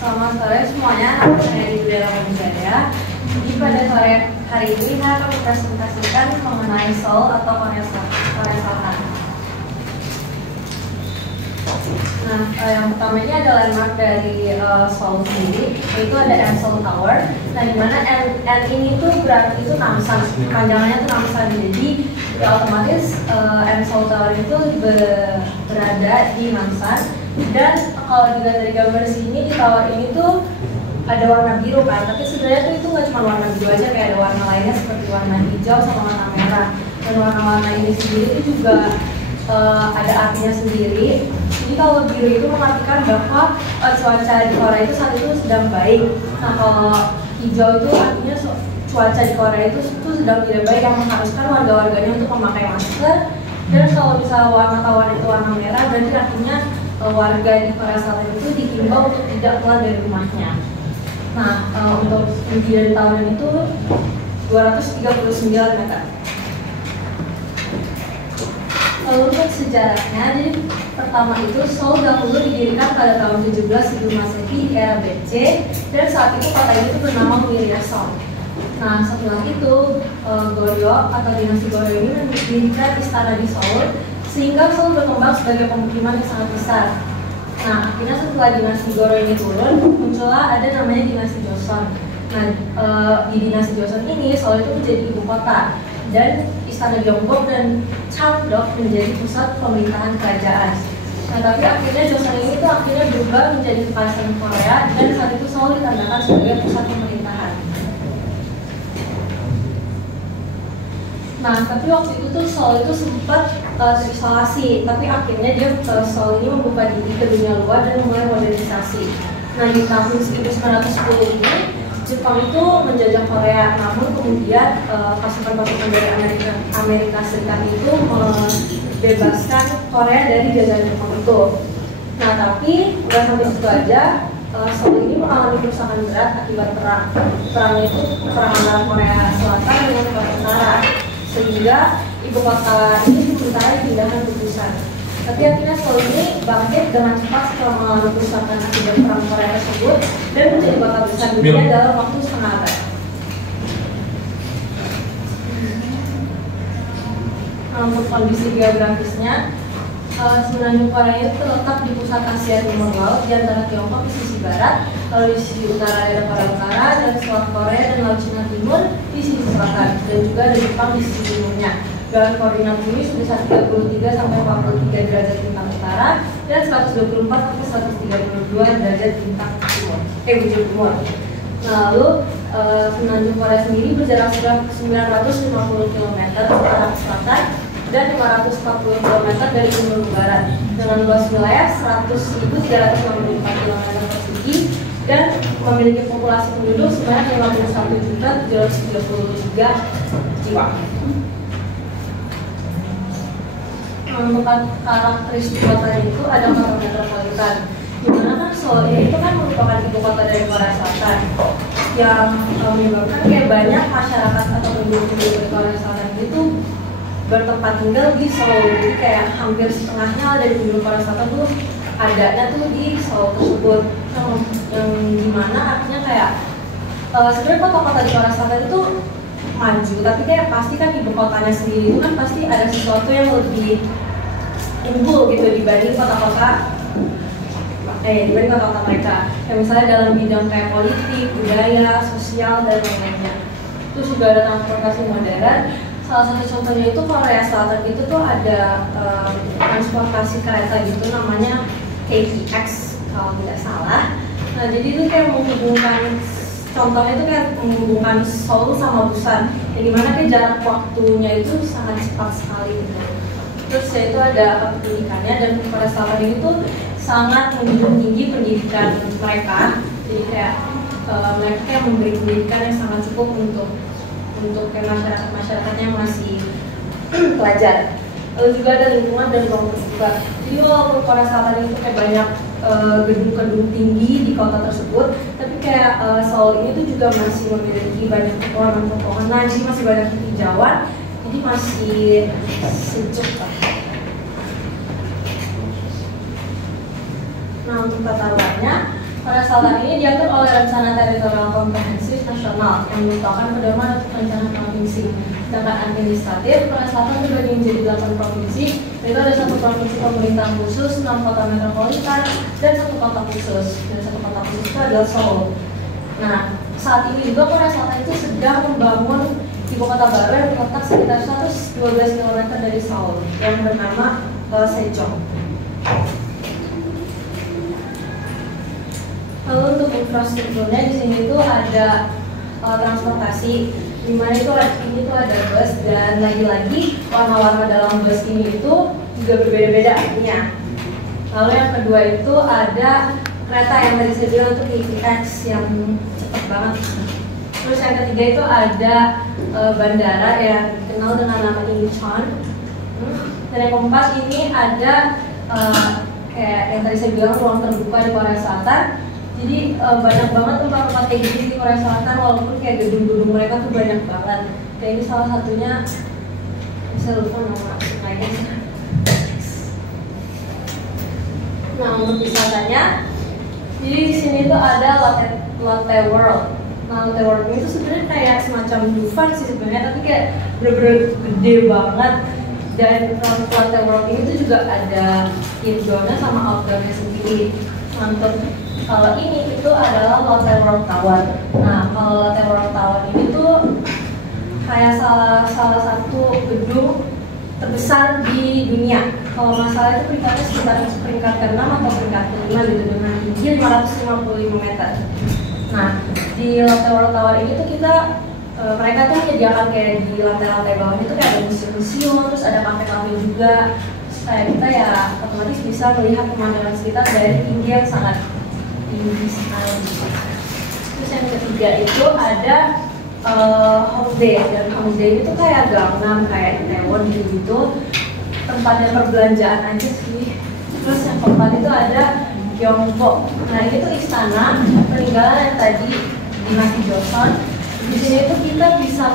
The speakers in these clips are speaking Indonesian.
Selamat sore semuanya, nama saya Yulia Lamunjaya. Jadi pada sore hari ini saya akan mempresentasikan mengenai Seoul atau Korea Selatan. Nah, yang pertama ini ada landmark dari Seoul sendiri, yaitu ada Seoul Tower. Nah, dimana N ini tuh berarti itu Namsan, panjangannya tuh Namsan. Jadi ya otomatis Seoul Tower itu berada di Namsan. Dan kalau dilihat dari gambar sini, di tower ini tuh ada warna biru kan, tapi sebenarnya tuh itu nggak cuma warna biru aja, kayak ada warna lainnya seperti warna hijau sama warna merah. Dan warna-warna ini sendiri itu juga ada artinya sendiri. Jadi kalau biru itu mengartikan bahwa cuaca di Korea itu saat itu sedang baik. Nah, kalau hijau itu artinya cuaca di Korea itu sedang tidak baik, yang mengharuskan warga-warganya untuk memakai masker. Dan kalau misalnya warna tawar itu warna merah, berarti artinya warga di Korea Selatan itu diimbau untuk tidak keluar dari rumahnya. Nah, untuk tinggi dari tahunan itu 239 meter. Lalu untuk sejarahnya, jadi pertama itu Seoul dahulu didirikan pada tahun 17 sebelum Masehi di era BC, dan saat itu kota itu bernama Myeongdong. Nah, setelah itu Goryeo atau dinasti Goryeo ini mendirikan istana di Seoul, sehingga Seoul berkembang sebagai pemukiman yang sangat besar. Nah, akhirnya setelah dinasti Goryeo ini turun, muncullah ada namanya dinasti Joseon. Nah, di dinasti Joseon ini Seoul itu menjadi ibu kota, dan istana Gyeongbok dan Changdeok menjadi pusat pemerintahan kerajaan. Nah, tapi akhirnya Joseon ini tuh akhirnya berubah menjadi kekaisaran Korea, dan saat itu Seoul ditandai sebagai pusat pemerintahan. Nah, tapi waktu itu tuh Seoul itu sempat terisolasi, tapi akhirnya Seoul ini membuka diri ke dunia luar dan mulai modernisasi. Nah, di tahun 1910 ini Jepang itu menjajah Korea, namun kemudian pasukan-pasukan dari Amerika Serikat itu membebaskan Korea dari jajahan Jepang itu. Nah, tapi nggak sampai situ aja, Seoul ini mengalami kerusakan berat akibat perang. Perangnya itu perang antara Korea Selatan dengan Korea Utara, sehingga ibu kota ini sementara dipindahkan ke Busan. Tapi akhirnya Seoul ini bangkit dengan cepat setelah mengalami kerusakan akibat perang Korea tersebut dan menjadi kota besar dunia dalam waktu setengah abad. Untuk kondisi geografisnya, semenanjung Korea itu terletak di pusat Asia Timur Laut, di antara Tiongkok di sisi barat, lalu di sisi utara ada Korea Utara, dan Selat Korea dan Laut Cina Timur di sisi selatan, dan juga ada Jepang di sisi timurnya. Dengan koordinat bumi sebesar 33 sampai 43 derajat lintang utara dan 124 sampai 132 derajat lintang bujur timur. Lalu semenanjung Korea sendiri berjarak 950 km ke arah selatan dan 540 km dari timur ke barat, dengan luas wilayah 100.354 km persegi dan memiliki populasi penduduk sebanyak 51.733 jiwa. Untuk karakteristik kotanya itu ada kota metropolitan, dimana kan Seoul ini itu kan merupakan ibu kota dari Korea Selatan, yang menyebabkan kayak banyak masyarakat atau penduduk dari Korea Selatan itu bertempat tinggal di Seoul. Jadi kayak hampir setengahnya dari penduduk Korea Selatan tuh adanya tuh di Seoul tersebut, yang dimana artinya kayak sebenarnya kota-kota di Korea Selatan itu maju, tapi kayak pasti kan ibu kotanya sendiri itu kan pasti ada sesuatu yang lebih unggul gitu dibanding kota-kota mereka. Kayak misalnya dalam bidang kayak politik, budaya, sosial, dan lain-lainnya. Terus juga ada transportasi modern. Salah satu contohnya itu Korea Selatan itu tuh ada transportasi kereta gitu namanya KTX kalau tidak salah. Nah, jadi itu kayak menghubungkan, contohnya itu kayak menghubungkan Seoul sama Busan, yang dimana kayak jarak waktunya itu sangat cepat sekali gitu. Terus ya itu ada pendidikannya, dan Korea Selatan ini tuh sangat menjunjung tinggi pendidikan mereka. Jadi kayak mereka kayak memberi pendidikan yang sangat cukup untuk kayak masyarakatnya yang masih pelajar. Lalu juga ada lingkungan dan ruang terbuka. Jadi walaupun Korea Selatan itu kayak banyak gedung-gedung tinggi di kota tersebut, tapi kayak Seoul ini tuh juga masih memiliki banyak pepohonan, jadi masih banyak hijauan, jadi masih sejuk lah. Nah, untuk tata ruangnya Korea Selatan ini diatur oleh Rencana Teritorial Komprehensif Nasional yang merupakan pedoman untuk rencana provinsi. Sedangkan administratif, Korea Selatan terbagi menjadi 8 provinsi, yaitu ada 1 provinsi pemerintahan khusus, 6 kota metropolitan, dan 1 kota khusus. Dan 1 kota khusus itu adalah Seoul. Nah, saat ini juga Korea Selatan itu sedang membangun ibu kota baru yang terletak sekitar 112 km dari Seoul, yang bernama Sejong. Lalu untuk infrastrukturnya di sini tuh ada transportasi, di mana ini tuh ada bus, dan lagi-lagi warna-warna dalam bus ini itu juga berbeda-beda artinya. Lalu yang kedua itu ada kereta yang tadi saya bilang untuk KTX yang cepat banget. Terus yang ketiga itu ada bandara yang dikenal dengan nama Incheon. Dan yang keempat ini ada kayak yang tadi saya bilang ruang terbuka di Korea Selatan. Jadi banyak banget tempat-tempat kayak gini di Korea Selatan, walaupun kayak gedung-gedung mereka tuh banyak banget. Kayak ini salah satunya, saya lupa nama lainnya. Nah, untuk wisatanya, jadi di sini tuh ada Lotte World. Nah, Lotte World ini tuh sebenarnya kayak semacam Dufan sih sebenarnya, tapi kayak bener-bener gede banget. Dan Lotte World ini tuh juga ada indoornya sama outdoornya sendiri. Mantap. Kalau ini itu adalah Lotte World Tower. Nah, kalau Lotte World Tower ini tuh kayak salah satu gedung terbesar di dunia. Kalau nggak salah itu peringkatnya sekitar peringkat ke-6 atau peringkat ke-5 gitu, dengan tinggi 555 meter. Nah, di Lotte World Tower ini tuh kita mereka tuh menyediakan kayak di lantai-lantai bawahnya itu kayak ada museum-museum, terus ada kafe-kafe juga. Kayak kita ya otomatis bisa melihat pemandangan sekitar dari tinggi yang sangat tinggi sekali. Terus yang ketiga itu ada Hongdae, dan Hongdae itu kayak Gangnam, kayak Itaewon gitu, tempatnya perbelanjaan aja sih. Terus yang keempat itu ada Gyeongbok. Nah, ini tuh istana peninggalan yang tadi dinasti Joseon. Di sini tuh kita bisa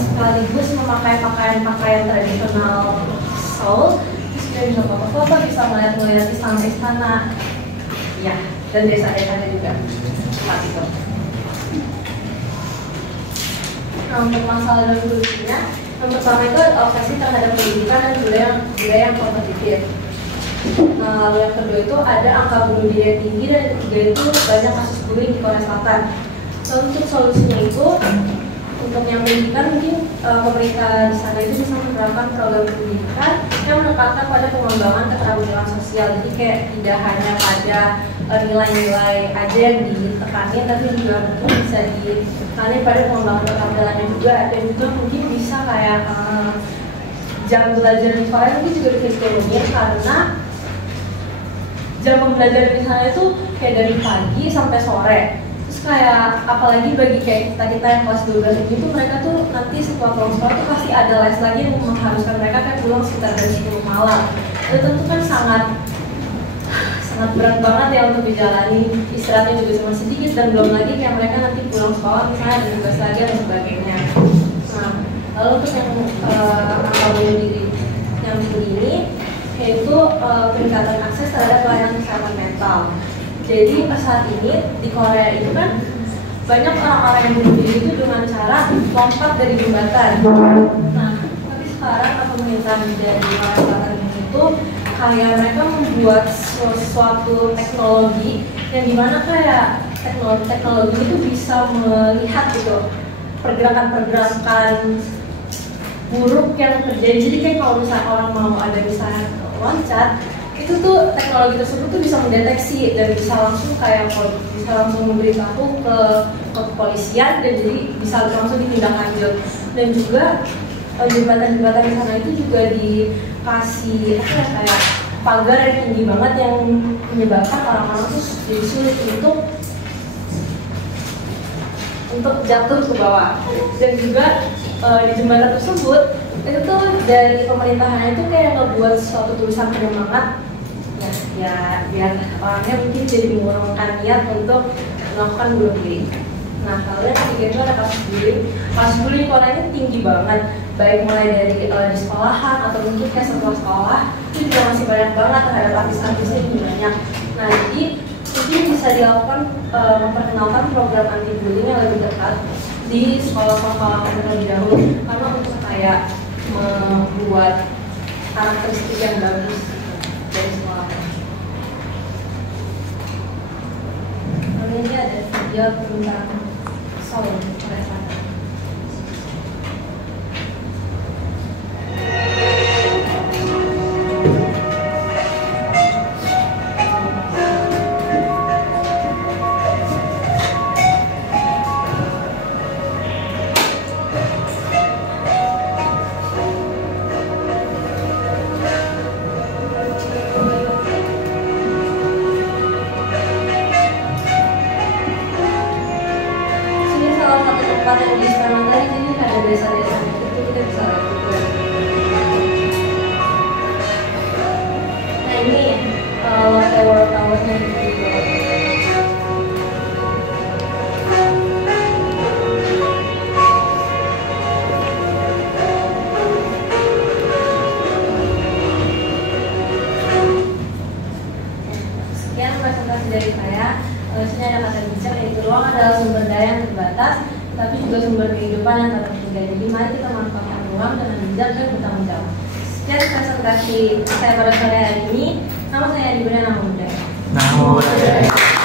sekaligus memakai pakaian tradisional Seoul. Terus kita bisa foto-foto, bisa melihat istana-istana, ya, dan desa-desanya juga. Tempat itu. Nah, untuk masalah dan solusinya, yang pertama itu obsesi terhadap pendidikan dan budaya yang kompetitif. Nah, lalu yang kedua itu ada angka bunuh diri yang tinggi, dan yang ketiga itu banyak kasus bullying di Korea Selatan. Lalu untuk solusinya itu, untuk yang pendidikan mungkin pemerintah di sana itu bisa menerapkan program pendidikan yang menekankan pada pengembangan keterampilan sosial. Jadi kayak tidak hanya pada nilai-nilai aja yang ditekanin, tapi juga mungkin bisa ditekanin pada pengembangan keterampilannya juga, dan juga mungkin bisa kayak jam belajar di Korea mungkin juga bisa diturunin, karena jam pembelajaran di sana itu kayak dari pagi sampai sore. Terus kayak apalagi bagi kayak kita yang kelas 12 ini tuh, mereka tuh nanti setelah pulang sekolah tuh pasti ada les lagi yang mengharuskan mereka kayak pulang sekitar dari 10 malam. Itu tentu kan sangat berat banget ya untuk dijalani, istirahatnya juga cuma sedikit, dan belum lagi kayak mereka nanti pulang sekolah misalnya ada tugas lagi dan sebagainya. Nah, lalu untuk yang angka bunuh diri yang begini, yaitu peningkatan akses terhadap pelayanan kesehatan mental. Jadi saat ini di Korea itu kan banyak orang-orang yang bunuh diri itu dengan cara lompat dari jembatan. Nah, tapi sekarang pemerintah dari Korea Selatan itu kayak mereka membuat suatu teknologi yang dimana kayak teknologi itu bisa melihat gitu pergerakan buruk yang terjadi. Jadi kayak kalau misalnya orang mau ada misalnya loncat, itu tuh teknologi tersebut tuh bisa mendeteksi dan bisa langsung memberitahu ke kepolisian, dan jadi bisa langsung ditindak lanjut. Dan juga jembatan-jembatan di sana itu juga dikasih kayak pagar yang tinggi banget yang menyebabkan orang-orang tuh jadi sulit untuk jatuh ke bawah. Dan juga di jembatan tersebut itu tuh dari pemerintahannya itu kayak ngebuat suatu tulisan penyemangat ya biar orangnya mungkin jadi mengurungkan niat untuk melakukan bunuh diri. Nah, kalau yang ketiga itu ada kasus bullying di Korea ini tinggi banget, baik mulai dari di sekolahan atau mungkin kayak setelah sekolah itu juga masih banyak banget terhadap artis-artisnya, ini banyak. Nah, jadi sini bisa dilakukan memperkenalkan program anti bullying yang lebih ketat di sekolah-sekolah terlebih dahulu, karena untuk kayak membuat karakteristik yang bagus dari sekolah. Lalu ini ada video tentang Solo, Korea Selatan. Tempat yang di sekarang tadi, jadi ada desa-desa itu kita bisa lihat juga. Nah ini tower towernya gitu. Sekian presentasi dari saya. Di sini ada kata bijak, yaitu ruang adalah sumber daya yang terbatas, tapi juga sumber kehidupan yang tak terhingga. Jadi mari kita manfaatkan ruang dengan bijak dan bertanggung jawab. Sekian presentasi saya pada sore hari ini. Nama saya Adi Bunda, nama muda.